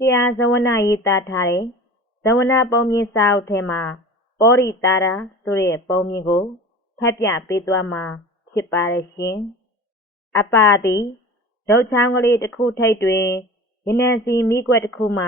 တရားဇဝနရေးသားထားတဲ့ဇဝနပုံမြင့်စာအုပ်ထဲမှာပောရိတာရာဆိုတဲ့ပုံမြင့်ကိုဖတ်ပြပေးသွားမှာဖြစ်ပါတယ်ရှင်။အပါသည်ဒုတ်ချောင်းကလေးတစ်ခုထိပ်တွင်ရနံစီမိကွက်တစ်ခုမှ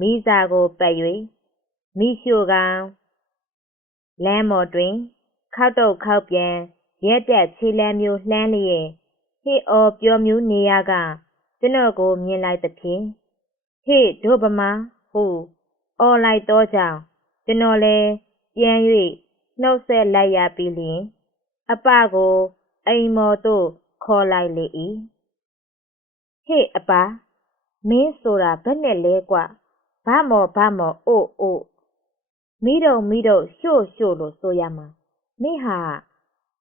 မိစာကိုပတ်၍မိရှို့ကလမ်းမော်တွင်ခောက်တုတ်ခောက်ပြန်ရက်တက်ခြေလမ်းမျိုးလှမ်းလျက်ဟေ့အော်ပြောမျိုးနေရကကျွန်တော်ကိုမြင်လိုက်သဖြင့် ဟေ့ဒုဗမာဟုအော်လိုက်သောကြောင့်ကျွန်တော်လည်းပြန်၍နှုတ်ဆက်လိုက်ရပြီးလျင် အပကိုအိမ်မော်သို့ခေါ်လိုက်လေ၏ဟေ့အပမင်းဆိုတာဘယ်နဲ့လဲကွဗမော်ဗမော်အို့အို့မိတော့မိတော့ရှို့ရှို့လို့ဆိုရမှာမင်းဟာ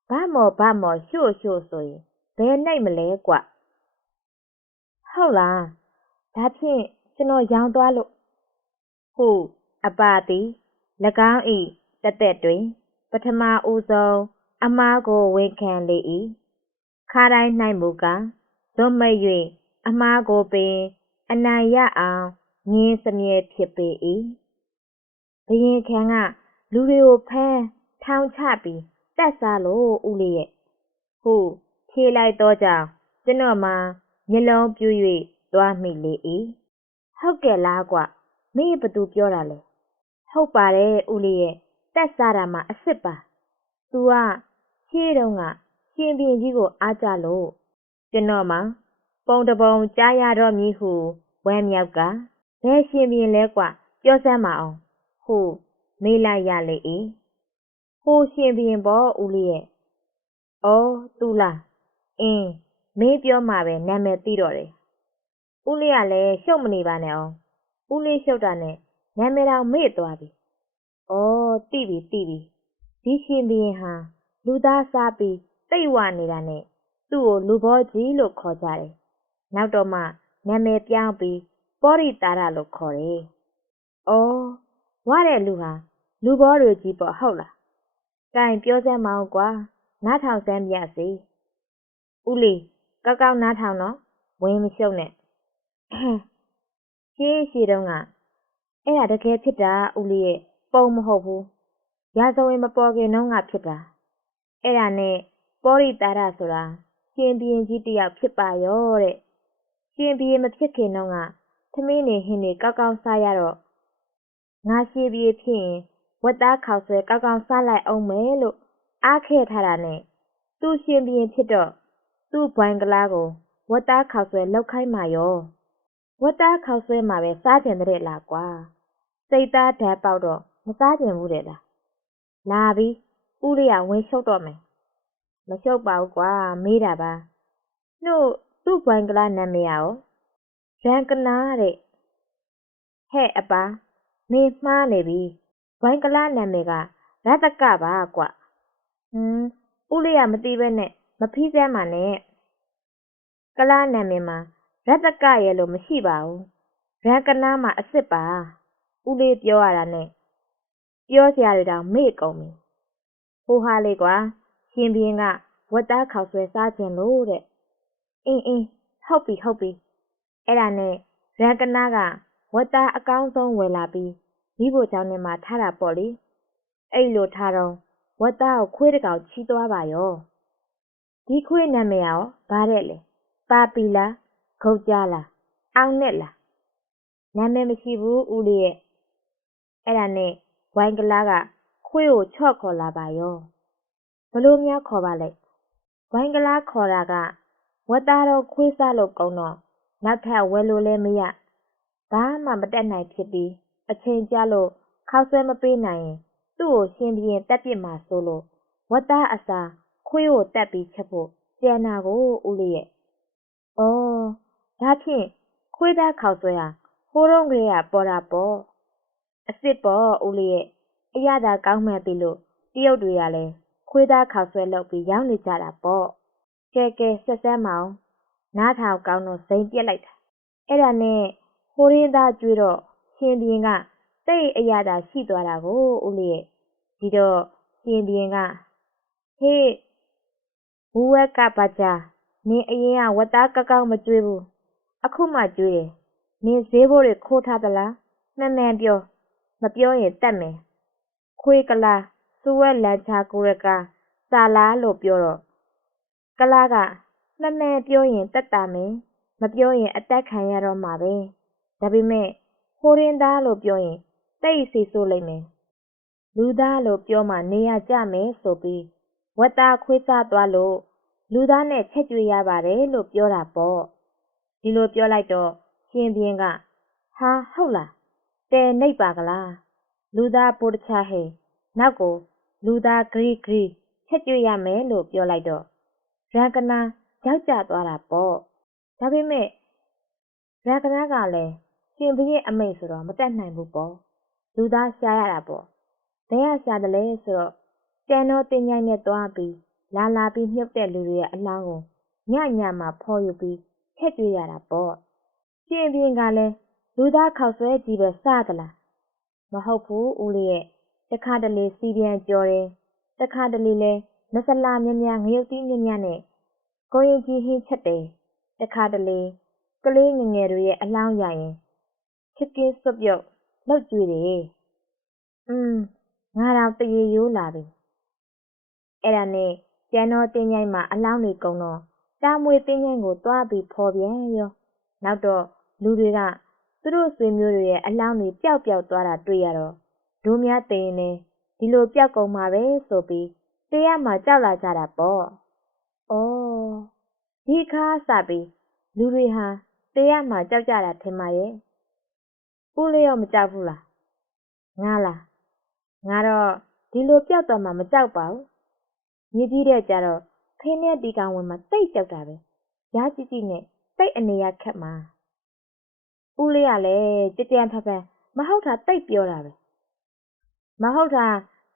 ဗမော်ဗမော်ရှို့ရှို့ဆိုရင်ဘယ်နိုင်မလဲကွဟုတ်လားဒါဖြင့် ကျွန်တော်ရောင်းသွားလို့ဟုအပါသည်၎င်း၏တသက်တွင် ပထမဦးဆုံးအမားကိုဝန်ခံလေ၏ခါတိုင်း၌မူကားဇွတ်မိတ်၍အမားကိုပင်အနိုင်ရအောင်ငင်းစမြဲဖြစ်ပေ၏ဘယင်ခံကလူတွေကိုဖမ်းထောင်ချပြီးတက်စားလို့ဦးလေးရဲ့ဟုဖြေလိုက်တော့ကြောင့်ကျွန်တော်မှမျက်လုံးပြူ၍သွားမိလေ၏ ဟုတ်ကဲ့လားကွမင်းဘသူပြောတာလဲဟုတ်ပါတယ်ဦးလေးရဲ့တက်စားတာမှအစ်စ်ပါသူကရှေးတုန်းကရှင်ဘင်ကြီးကိုအားကြလို့ကျွန်တော်မှပုံတပုံကြားရတော့မည်ဟုဝမ်းမြောက်ကဘယ်ရှင်ဘင်လဲကွပြောစမ်းမအောင်ဟုမေးလိုက်ရလေ၏ဟိုရှင်ဘင်ပေါ့ဦးလေးရဲ့အော်သူလားအင်းမင်းပြောမှပဲနာမည်သိတော့တယ် ဦးလေးကလည်းရှုပ်မနေပါနဲ့အောင်ဦးလေးရှုပ်တာနဲ့နာမည်တော်မေ့သွားပြီ။အော်သိပြီသိပြီဒီရှင်ဘရင်ဟာလူသားစားပြီးတိတ်ဝနေတာနဲ့သူ့ကိုလူဘောကြီးလို့ခေါ်ကြတယ်။နောက်တော့မှနာမည်ပြောင်းပြီးပောရိတာရလို့ခေါ်တယ်။အော်ဝတဲ့လူဟာလူဘောတွေကြီးပေါ့ဟုတ်လား။တိုင်ပြောစမ်းမအောင်ကွာနားထောင်စမ်းပြစီ။ဦးလေးကောက်ကောက်နားထောင်တော့ဝင်မရှုပ်နဲ့။ ရှေးရှေးတုန်းကအဲ့ဒါတကယ်ဖြစ်တာဦးလေးရဲ့ပုံမဟုတ်ဘူးရာဇဝင်မပေါ်ခင်နှုန်းကဖြစ်တာအဲ့ဒါနဲ့ပောရိတာရဆိုတာရှင်ဘီရင်ကြီးတယောက်ဖြစ်ပါရောတဲ့ရှင်ဘီရင်မဖြစ်ခင်နှုန်းကသမင်းနေဟင်းနေကောက်ကောက်စားရတော့ငါရှိဘီဖြစ်ရင်ဝတ်သားခေါက်ဆွဲကောက်ကောက်စားလိုက်အောင်မယ်လို့အားခဲထားတာနဲ့သူ့ရှင်ဘီရင်ဖြစ်တော့သူ့ဘွိုင်းကလားကိုဝတ်သားခေါက်ဆွဲလောက်ခိုင်းมาရော ဝတ်သားခေါက်ဆွဲမှာပဲစားကျင်တဲ့လားကွာစိတ်သားဓာတ်ပေါက်တော့မစားကျင်ဘူးတဲ့လားလာပြီဦးလေးကဝင်ရှုပ်တော့မယ်မရှုပ်ပါဘူးကွာမေးတာပါနှုတ်သူ့ဘွိုင်းကလာနာမည်ရောရန်ကနာတဲ့ဟဲ့အပါမင်းမှားနေပြီဘွိုင်းကလာနာမည်ကရတကပါကွဟွန်းဦးလေးကမသိပဲနဲ့မဖီးစမ်းပါနဲ့ကလာနာမည်မှာ ရတကရဲ့လို့မရှိပါဘူးရန်ကနားမှာအစ်စ်ပါဦးလေးပြောရတာနဲ့ပြောစရာတွေတောင်မေ့ကုန်ပြီဟိုဟာလေးကွာရှင်ဘင်းကဝက်သားခေါက်ဆွဲစားခြင်းလို့တဲ့အင်းအင်းဟုတ်ပြီဟုတ်ပြီအဲ့ဒါနဲ့ရန်ကနားကဝက်သားအကောင်းဆုံးဝယ်လာပြီးမိဖို့ကြောင့်နဲ့မှထားတာပေါ့လေအဲ့လိုထားတော့ဝက်သားကိုခွေးတကောင်ချီးသွားပါရောဒီခွေးနာမည်ရောဘာတဲ့လဲပါပီလာ ခုတ်ကြလားအောင်နဲ့လားနာမည်မရှိဘူးဦးလေးရဲ့အဲ့ဒါနဲ့ဝိုင်းကလားကခွေးကိုချော့ခေါ်လာပါရောဘလို့များခေါ်ပါလဲဝိုင်းကလားခေါ်တာကဝတ်သားတော့ခွေးစားလို့ကောင်းတော့နောက်ထပ်ဝယ်လို့လည်းမရဘာမှမတက်နိုင်ဖြစ်ပြီးအချိန်ကြလို့ခောက်ဆွဲမပေးနိုင်ရင်သူ့ကိုရှင်ပြင်းတက်ပြစ်မှာဆိုလို့ဝတ်သားအစာခွေးကိုတက်ပြီးချက်ဖို့ကျန်တာကိုဦးလေးရဲ့။အော် ဒါဖြင့်ခွေးသားခောက်ဆွဲဟာဟိုးတုန်းကလေးကပေါ်တာပေါ့အစ်စ်ပေါ့ဦးလေးရဲ့အရသာကောင်းမှန်ပြီလို့တရုတ်တွေကလည်းခွေးသားခေါက်ဆွဲလုပ်ပြီးရောင်းနေကြတာပေါ့ကဲကဲဆက်ဆန်းမအောင်နားထောင်ကောင်းတော့ဇိမ်ပြက်လိုက်တာအဲ့ဒါနဲ့ဟိုရင်းသားကျွေးတော့ရှင်ပြင်းကတိတ်အရသာရှိသွားတာကိုဦးလေးရဲ့ဒီတော့ရှင်ပြင်းကဟေးဘူးဝက်ကပါကြနင်းအရင်ကဝတ်သားကောက်ကောက်မကျွေးဘူး အခုမှကျွေးတယ်နင်ဈေးဘိုးတွေခိုးထားသလားမှန်မှန်ပြောမပြောရင်တတ်မယ်ခွေးကလာစူဝဲလန်ချာကိုရကစာလားလို့ပြောတော့ကလာကမှန်မှန်ပြောရင်တတ်တာမယ်မပြောရင်အသက်ခံရတော့မှာပဲဒါပေမဲ့ဟိုရင်သားလို့ပြောရင်တိတ်စီဆိုးလိုက်မယ်လူသားလို့ပြောမှနေရကြမယ်ဆိုပြီးဝတ်သားခွေးစားသွားလို့လူသားနဲ့ချက်ကြွေရပါတယ်လို့ပြောတာပေါ့ ဒီလိုပြောလိုက်တော့ရှင်ပြင်းကဟာဟုတ်လားတဲနှိပ်ပါကလားလူသားပိုတချဟဲနောက်ကိုလူသားဂရီဂရီချက်ကြွရမယ်လို့ပြောလိုက်တော့ရန်ကနာရောက်ကြသွားတာပေါ့ဒါပေမဲ့ရန်ကနာကလည်းရှင်ဘရဲ့အမိတ်ဆိုတော့မတက်နိုင်ဘူးပေါ့လူသားရှားရတာပေါ့ဘယ်ကရှားတယ်လဲဆိုတော့ကျန်တော့တင်ញိုင်းနဲ့သွားပြီးလာလာပြီးမြုပ်တဲ့လူတွေရဲ့အလောင်းကိုညညမှာဖော်ယူပြီး ထက်ကြွရတာပေါ့ရှင်ပြင်းကလည်းလူသားခောက်ဆွဲကြီးပဲစသလားမဟုတ်ဘူးဦးလေးရဲ့တခါတလေစီပြန်ကြော်တယ်တခါတလေလဲမစလာမြမြငရုတ်တီးမြမြနဲ့ကိုရင်ကြီးဟင်းချက်တယ်တခါတလေကလေးငငယ်တွေရဲ့အလောင်းရရင်ချစ်ကင်းစွပ်ပြုတ်လောက်ကြွေတယ်อืมငါတော့တရေရိုးလာပြီအဲ့ဒါနဲ့ကျန်တော်တင်းញိုင်းမှာအလောင်းတွေကုံတော့ တာမွေတင်းញိုင်းကိုတွားပြီးဖော်ပြန်ရောနောက်တော့လူတွေကသူတို့ဆွေမျိုးတွေရဲ့အလောင်းတွေပျောက်ပျောက်သွားတာတွေ့ရတော့ဒိုးများသိရင်လည်းဒီလိုပျောက်ကုန်မှာပဲဆိုပြီးတရားမှကြောက်လာကြတာပေါ့။အော်ဒီခါစပြီးလူတွေဟာတရားမှကြောက်ကြတာထင်ပါရဲ့။ဦးလေးရောမကြောက်ဘူးလား။ငါလား။ငါတော့ဒီလိုပျောက်တော့မှမကြောက်ပါဘူး။မြည်ကြီးတဲ့ကြတော့ ခင်းတဲ့ဒီကောင်ဝင်မှာတိတ်ကြောက်တာပဲ။ရားကြည့်ကြည့်နဲ့တိတ်အနေရခက်မှာ။ဦးလေးကလည်းကြကြံဖဖန်မဟုတ်တာတိတ်ပြောတာပဲမဟုတ်တာ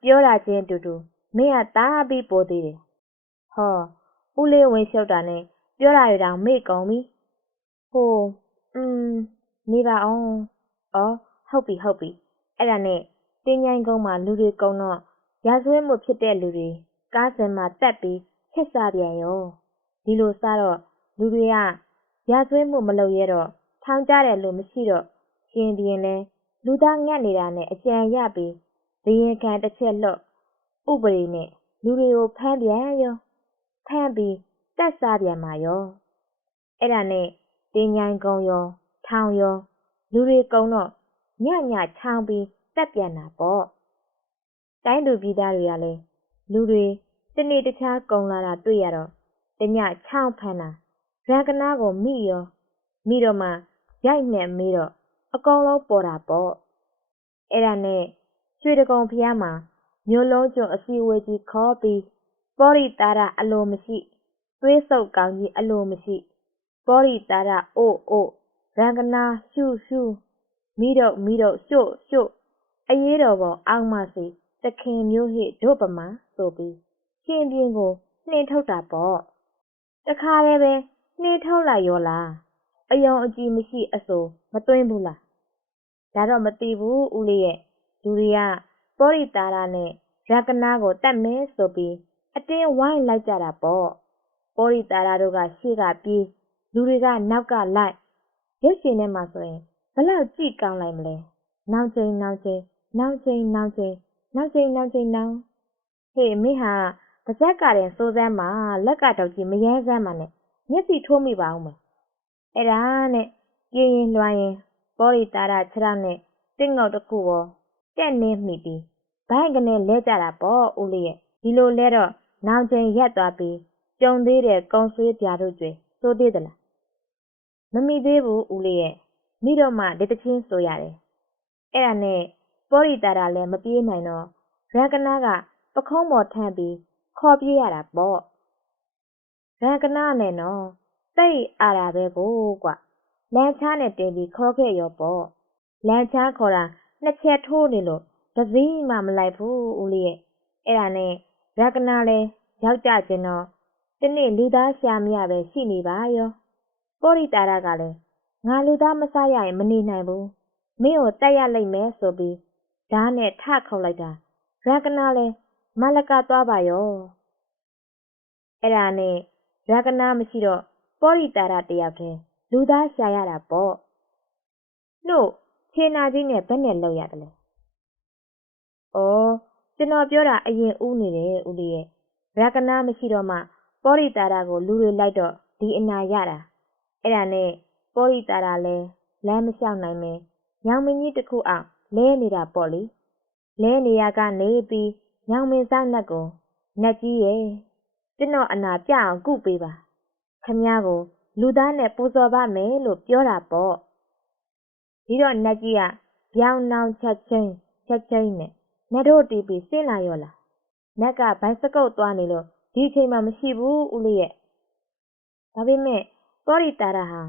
ပြောတာချင်းတူတူမင်းကတားပြီးပိုသေးတယ်ဟောဦးလေးဝင်လျှောက်တာနဲ့ပြောတာတွေတောင်မေ့ကုန်ပြီဟိုอืมနေပါအောင်ဩဟုတ်ပြီဟုတ်ပြီအဲ့ဒါနဲ့တင်းញိုင်းကုန်းမှာလူတွေကုန်းတော့ရာဇဝဲမှုဖြစ်တဲ့လူတွေကားစင်မှာတက်ပြီး ချက်စားပြန်ရောဒီလိုစားတော့လူတွေကရာဇဝဲမှုမလုပ်ရတော့ထောင်ကျတယ်လို့မရှိတော့ရှင်ဘရင်လဲလူသားငတ်နေတာနဲ့အကြံရပြီးဘရင်ခံတစ်ချက်လွတ်ဥပဒေနဲ့လူတွေကိုဖမ်းပြန်ရောဖမ်းပြီးတက်စားပြန်มาရောအဲ့ဒါနဲ့တင်းញိုင်းကုံရောထောင်ရောလူတွေကုံတော့ညညချောင်းပြီးတက်ပြန်တာပေါ့တိုင်းသူပြည်သားတွေကလည်းလူတွေ တနေ့တခြားကုံလာတာတွေ့ရတော့တညချောင်းဖမ်းတာရန်ကနာကိုမိရောမိတော့မှရိုက်နှက်မေးတော့အကောင်လုံးပေါ်တာပေါ့အဲ့ဒါနဲ့ရွှေတကုံဖျားမှာမျိုးလုံးကျွန်းအစီဝေးကြီးခေါ်ပြီးပောရိတာရအလိုမရှိသွေးဆုပ်ကောင်းကြီးအလိုမရှိပောရိတာရအို့အို့ရန်ကနာရှုရှုမိတော့မိတော့ရှို့ရှို့အရေးတော်ပေါ်အောင်မစီတခင်မျိုးဟိဒုပမာဆိုပြီး ရှင်ပြင်းကိုနှင်းထုတ်တာပေါ့တခါတည်းပဲနှင်းထုတ်လိုက်ရောလားအယုံအကြည်မရှိအဆိုမသွင်းဘူးလားဒါတော့မသိဘူးဦးလေးရဲ့လူတွေကပောရိတာရနဲ့ရကနာကိုတတ်မဲဆိုပြီးအတင်းဝိုင်းလိုက်ကြတာပေါ့ပောရိတာရတို့ကရှေ့ကပြေးလူတွေကနောက်ကလိုက်ရုပ်ရှင်ထဲမှာဆိုရင်ဘလောက်ကြည့်ကောင်းလိုက်မလဲနောက်ချိန်နောက်ချိန်နောက်ချိန်နောက်ချိန်နောက်ချိန်နောက်ချိန်နောက်ဟေးမိဟာ ပါဇက်ကတည်းစိုးစမ်းမှာလက်ကတော့ကြည့်မရမ်းစမ်းမှာနဲ့မျက်စိထိုးမိပါအောင်မယ်အဲ့ဒါနဲ့ပြင်းရင်လွှမ်းရင်ဘောရီတာရခြေထောက်နဲ့တစ်ငုတ်တစ်ခုပေါ်တက်နေမိပြီးဘိုင်းကနေလဲကြတာပေါ့ဦးလေးရဲ့ဒီလိုလဲတော့နောင်ချိန်ရက်သွားပြီးကြုံသေးတဲ့ကုံဆွေးပြာတို့ကျွေစိုးသေးသလားမမိသေးဘူးဦးလေးရဲ့မိတော့မှလက်တချင်းဆိုရတယ်အဲ့ဒါနဲ့ပောရီတာရလည်းမပြေးနိုင်တော့ရန်ကနာကပခုံးပေါ်ထမ်းပြီး ခေါ်ပြေးရတာပေါ့ရန်ကနာနဲ့နော်သိအားတာပဲကိုကွလမ်းချားနဲ့တင်ပြီးခေါ်ခဲ့ရောပေါ့လမ်းချားခေါ်တာနှစ်ချက်ထိုးနေလို့တစည်းမှမလိုက်ဘူးဦးလေးရဲ့အဲ့ဒါနဲ့ရကနာလဲရောက်ကြခြင်းတော့ဒီနေ့လူသားရှာမရပဲရှိနေပါရောပောရိတာရကလည်းငါလူသားမစားရရင်မနေနိုင်ဘူးမင်းကိုတက်ရလိမ့်မယ်ဆိုပြီးဓာတ်နဲ့ထခေါက်လိုက်တာရကနာလဲ မလကသွားပါရောအဲ့ဒါနဲ့ရကနာမရှိတော့ပောရိတာရတယောက်တည်းလူသားရှာရတာပေါ့တို့ခြေနာကြီးနဲ့ဘက်နဲ့လောက်ရတယ်လေ။အော်ကျွန်တော်ပြောတာအရင်ဦးနေတယ်ဦးလေးရဲ့ရကနာမရှိတော့မှပောရိတာရာကိုလူတွေလိုက်တော့ဒီအနာရတာအဲ့ဒါနဲ့ပောရိတာရာလဲလမ်းမလျှောက်နိုင်မင်းညောင်မင်းကြီးတစ်ခုအောင်လဲနေတာပေါ့လေလဲနေရကနေပြီး ညောင်မင်းစောက်နတ်ကိုနတ်ကြီးရဲ့ကျွန်တော်အနာပြအောင်ကုပေးပါခမည်းကိုလူသားနဲ့ပူဇော်ပါမယ်လို့ပြောတာပေါ့ဒီတော့နတ်ကြီးကပြောင်းနှောင်းချက်ချင်းချက်ချင်းနဲ့နတ်တို့တီးပြီးဆင်းလာရောလားနတ်ကဘိုင်စကုတ်သွားနေလို့ဒီအချိန်မှမရှိဘူးဦးလေးရဲ့ဒါပေမဲ့ပောရီတာရာဟာ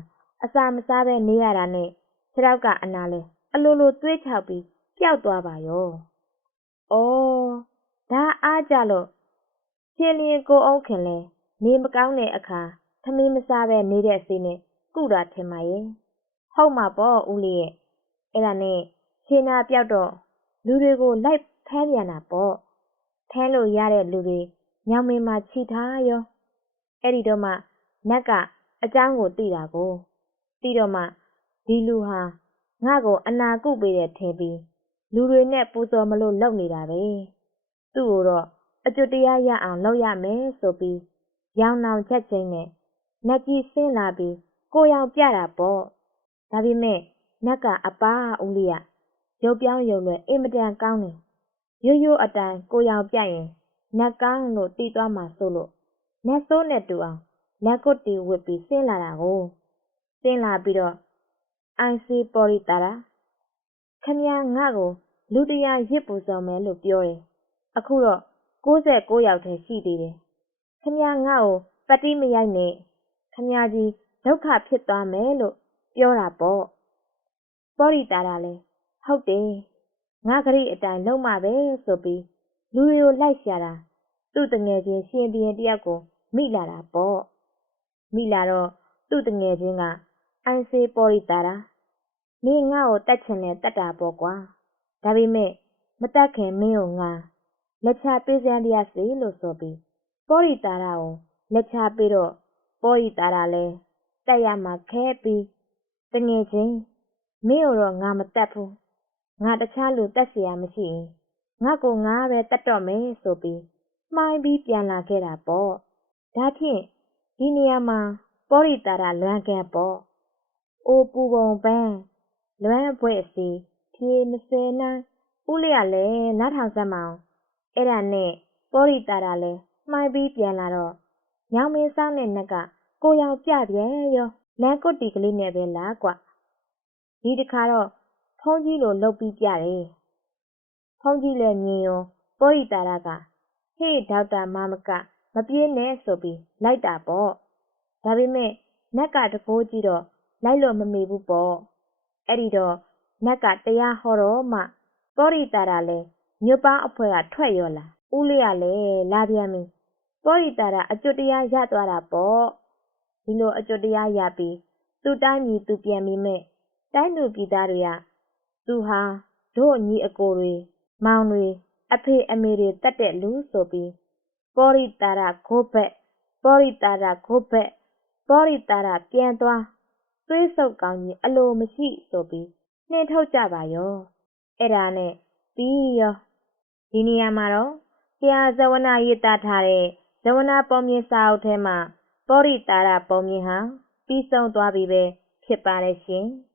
အစာမစားပဲနေရတာနဲ့ခြေထောက်ကအနာလဲအလိုလိုသွေးချောက်ပြီးပျောက်သွားပါရော။အော် ဒါအားကြလို့ရှင်လျင်ကိုအောင်ခင်လဲနေမကောင်းတဲ့အခါထမင်းမစားပဲနေတဲ့စိနဲ့ကုတာထင်ပါရဲ့။ဟုတ်မှာပေါ့ဦးလေးရဲ့။အဲ့ဒါနဲ့ရှင်နာပြောက်တော့လူတွေကိုလိုက်ဖမ်းပြန်တာပေါ့။ဖမ်းလို့ရတဲ့လူတွေညောင်မင်းမှာခြိထားရော။အဲ့ဒီတော့မှနတ်ကအကြောင်းကိုသိတာကိုသိတော့မှဒီလူဟာငါ့ကိုအနာကုပေးတဲ့ထင်ပြီးလူတွေနဲ့ပူဇော်မလို့လုပ်နေတာပဲ သူ့ကိုတော့အကျွတ်တရားရအောင်လုပ်ရမယ်ဆိုပြီးရောင်နောင်ချက်ချင်းနဲ့နတ်ကြီးဆင်းလာပြီးကိုရောင်ပြတာပေါ့ဒါပေမဲ့နတ်ကအပါဦးလေးကရုပ်ပြောင်းရုပ်လွယ်အင်မတန်ကောင်းတယ်ရိုးရိုးအတိုင်းကိုရောင်ပြရင်နတ်ကောင်းလို့တီးသွားမှာဆိုလို့နတ်ဆိုးနဲ့တူအောင်လက်ကုတ်တီဝစ်ပြီးဆင်းလာတာကိုဆင်းလာပြီးတော့အိုင်စီပေါ်ရီတာရာခမရငါ့ကိုလူတရာရစ်ပူစော်မယ်လို့ပြောတယ် အခုတော့69ယောက်ထဲရှိသေးတယ်ခမရငါ့ကိုပတိမရိုက်နဲ့ခမရကြီးဒုက္ခဖြစ်သွားမယ်လို့ပြောတာပေါ့ပေါ်ရီတာရာလဲဟုတ်တယ်ငါကလေးအတိုင်းလုံးမပဲဆိုပြီးလူတွေကိုလိုက်ရှာတာသူ့တငယ်ချင်းရှင်ပြင်းတယောက်ကိုမိလာတာပေါ့မိလာတော့သူ့တငယ်ချင်းကအိုင်စေပေါ်ရီတာရာနင်ငါ့ကိုတတ်ချင်လဲတတ်တာပေါ့ကွာဒါပေမဲ့မတတ်ခင်မင်းကိုငါ လက်ချပေးစမ်းရစီလို့ဆိုပြီးပေါ်ရီတာရာကိုလက်ချပေးတော့ပေါ်ရီတာရာလဲတက်ရမှာခဲပြီးတငယ်ချင်းမင်းကိုတော့ငါမတတ်ဘူးငါတခြားလူတက်เสียမရှိရင်ငါကိုငါပဲတတ်တော့မယ်ဆိုပြီးမှားပြီးပြန်လာခဲ့တာပေါ့ဒါဖြင့်ဒီနေရာမှာပောရီတာရာလွမ်းခဲ့ပေါ့အိုပူပုံပန်းလွမ်းဘွဲ့စီဖြေမစဲနာဦးလေးကလည်းနားထောင်စမ်းမအောင် အဲ့ဒါနဲ့ပောရီတာရာလည်းမှားပြီးပြန်လာတော့ညောင်မင်းဆောင်တဲ့နက်ကကိုရောင်ပြပြန်ရောလမ်းကုတ်တီကလေးနဲ့ပဲလားကွဒီတခါတော့ဖုံးကြီးလိုလှုပ်ပြီးပြတယ်ဖုံးကြီးလည်းမြင်ရောပောရီတာရာကဟေ့ဒေါက်တာမမကမပြေးနဲ့ဆိုပြီးလိုက်တာပေါ့ဒါပေမဲ့နက်ကတကိုးကြည့်တော့လိုက်လို့မမေဘူးပေါ့အဲ့ဒီတော့နက်ကတရားဟောတော့မှပောရိတာရာလဲညွ တ်ပန်းအဖွဲကထွက်ရောလာဦးလေးကလည်းလာပြန်ပြီပောရိတာရာအကျွတ်တရားရသွားတာပေါ့ဒီလိုအကျွတ်တရားရပြီးသူ့တိုင်းပြည်သူပြန်ပြီးမဲ့တိုင်းသူပြည်သားတွေကသူဟာတို့ညီအကိုတွေမောင်တွေအဖေအမေတွေတတ်တဲ့လူဆိုပြီးပောရိတာရခိုးဘက်ပောရိတာရခိုးဘက်ပောရိတာရပြန်သွားသွေးဆုပ်ကောင်းကြီးအလိုမရှိဆိုပြီးနှင်ထုတ်ကြပါရောအဲ့ဒါနဲ့ ပြီးရောဒီနေရာမှာတော့ဆရာဇဝနာရေးသားထားတဲ့ဇဝနာပုံမြင်စာအုပ်ထဲမှာပောရိတာရပုံမြင်ဟာပြီးဆုံးသွားပြီပဲဖြစ်ပါတယ်ရှင်။